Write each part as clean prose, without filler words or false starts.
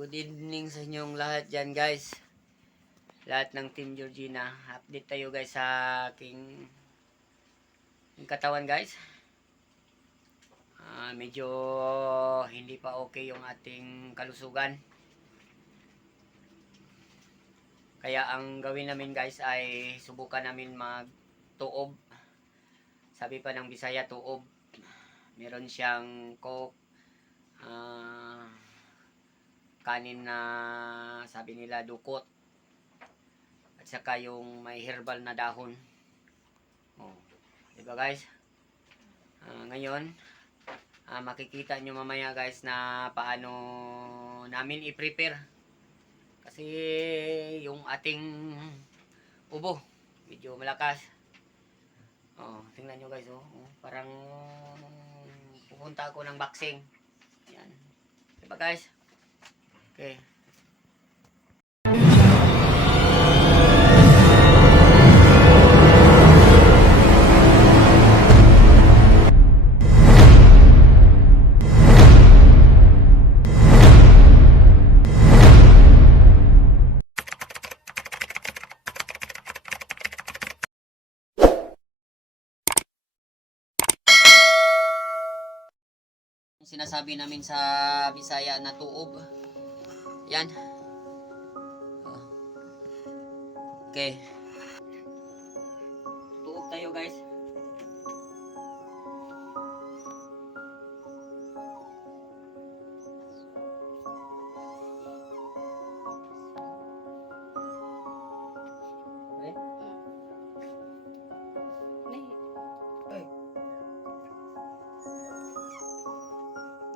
Good evening sa inyong lahat dyan guys. Lahat ng Team Georgina. Update tayo guys sa aking katawan guys. Medyo hindi pa okay yung ating kalusugan. Kaya ang gawin namin guys ay subukan namin magtuob. Sabi pa ng Bisaya, tuob. Meron siyang coke, kanin na sabi nila dukot, at saka yung may herbal na dahon. Diba guys? Ngayon makikita nyo mamaya guys na paano namin i-prepare, kasi yung ating ubo medyo malakas. Tingnan nyo guys, parang pupunta ako ng boxing. Yan. Diba guys? Okay. Sinasabi namin sa Bisaya na tuob. Yan. Okay. Tuob tayo guys.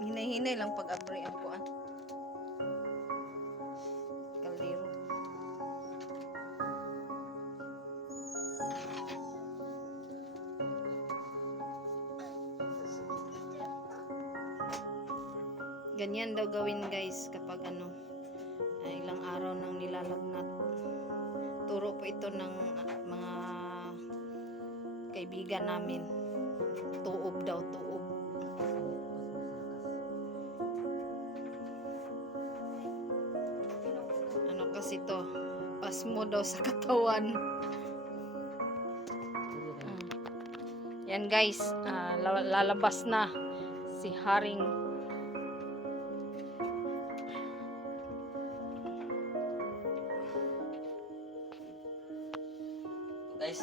Hinay-hinay lang pag-abri ang kuan. Kaldero. Ganyan daw gawin guys kapag ilang araw nang nilalagnat. Turo po ito ng mga kaibigan namin. Tuob daw, tuob. Kasi to pasmo daw sa katawan. Yan guys, lalabas na si Haring. Guys,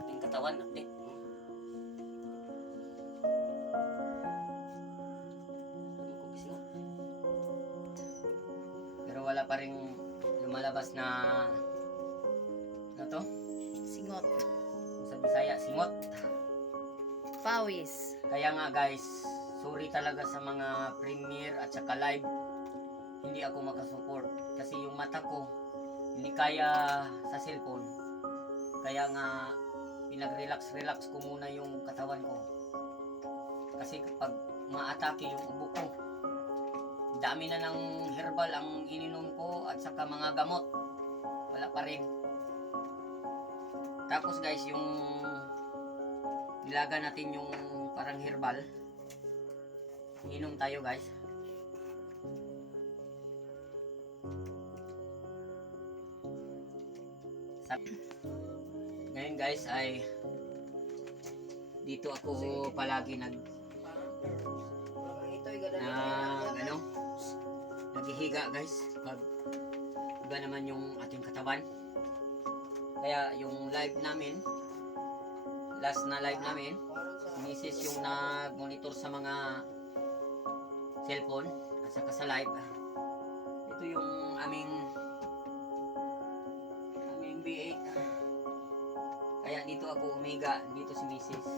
ating katawan update. Pero wala pa ring lumalabas na ano to? Singot. Sa Bisaya, singot. Pawis. Kaya nga guys, sorry talaga sa mga premiere at saka live. Hindi ako makasupport kasi yung mata ko hindi kaya sa cellphone. Kaya nga pinag-relax ko muna yung katawan ko. Kasi kapag maatake yung ubo ko, dami na ng herbal ang ininom ko at saka mga gamot, wala pa rin. Tapos guys, yung nilaga natin yung parang herbal, inom tayo guys. Ngayon guys ay dito ako palagi naghihiga guys pag iba naman yung ating katawan. Kaya yung live namin, last na live namin, si Mrs. yung nag-monitor sa mga cellphone at saka sa live. Ito yung aming B8. Kaya dito ako umiga, dito si Mrs.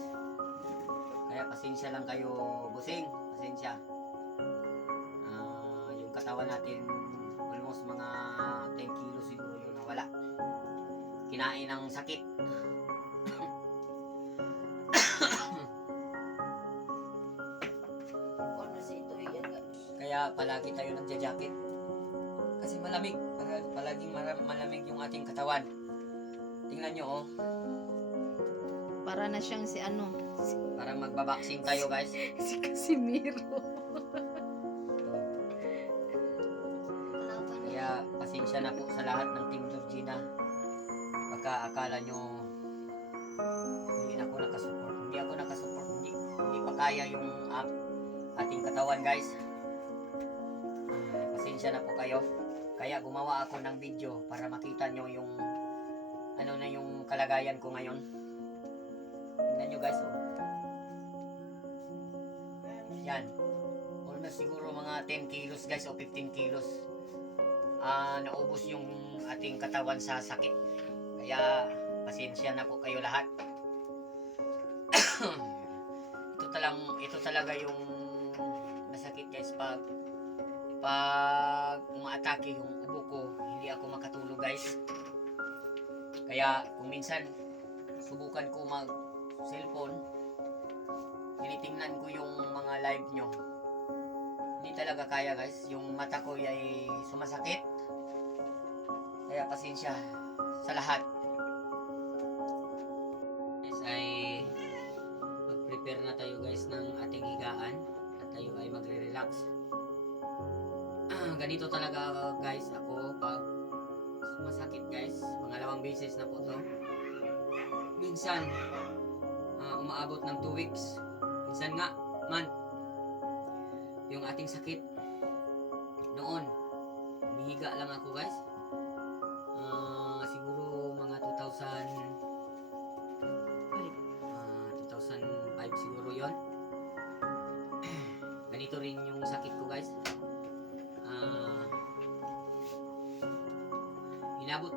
Kaya pasensya lang kayo, busing, pasensya. Yung katawan natin almost mga 10 kilos siguro yun na wala. Kinain ng sakit. Kaya palagi tayo nagja-jacket. Kasi malamig, palaging malamig yung ating katawan. Tingnan nyo Para na siyang parang magbaboxing tayo guys. si Casimiro. akala nyo hindi na ako nakasupport. Hindi ako nakasupport. Hindi pa kaya yung ating katawan guys. Pasensya na po kayo. Kaya gumawa ako ng video para makita nyo yung ano na yung kalagayan ko ngayon. Tingnan nyo guys. Oh. Yan. Almost siguro mga 10 kilos guys o 15 kilos. Naubos yung ating katawan sa sakit. Kaya pasensya na po kayo lahat. ito talaga yung masakit guys pag umaatake yung ubo ko, hindi ako makatulog guys. Kaya kung minsan subukan ko mag cellphone, tinitingnan ko yung mga live nyo, hindi talaga kaya guys, yung mata ko ay sumasakit. Kaya pasensya sa lahat guys. Ay mag-prepare na tayo guys ng ating higaan at tayo ay magre-relax. Ganito talaga guys ako pag sumasakit guys. Pangalawang beses na po to. Minsan umaabot ng 2 weeks. Minsan nga month. Yung ating sakit noon, humihiga lang ako guys. Siguro mga 2005 siguro yon. Ganito rin yung sakit ko guys. Inabot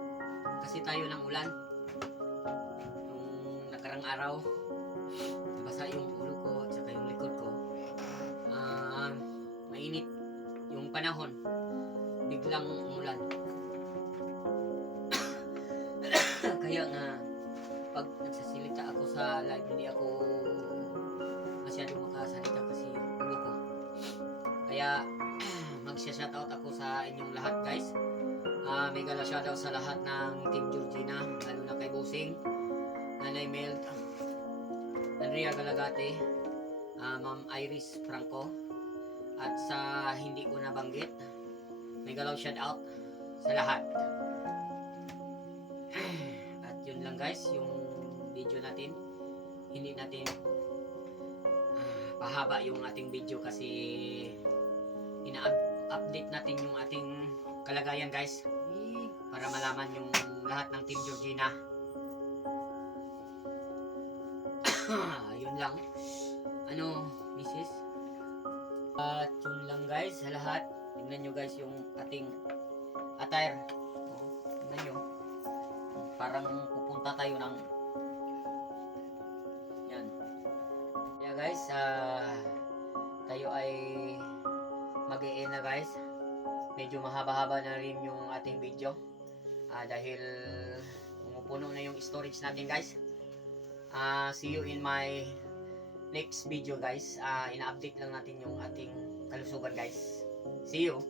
kasi tayo ng ulan nung nakarang araw. Nabasa yung ulo ko at saka yung likod ko. Mainit yung panahon, biglang umulan. Kaya nga pag nagsasalita ako sa live, hindi ako masyadong makasalita kasi yung ulo ko. Kaya magsha-shoutout ako sa inyong lahat guys. Mega shoutout sa lahat ng Team Georgina, lalo na kay Busing, Nanay Mel, Andrea Galagate, Ma'am Iris Franco, at sa hindi ko nabanggit, mega shoutout sa lahat. At yun lang guys, yung video natin. Hindi natin pahaba yung ating video kasi ina-update natin yung ating kalagayan guys, para malaman yung lahat ng Team Georgina. Yun lang. Mrs. At yun lang guys sa lahat. Tingnan nyo guys yung ating attire. Tingnan nyo. Parang pupunta tayo ng yan. Kaya guys, tayo ay mag-e-end na guys. Medyo mahaba-haba na rin yung ating video dahil pumupuno na yung storage natin guys. See you in my next video guys. Ina-update lang natin yung ating kalusugan guys. See you.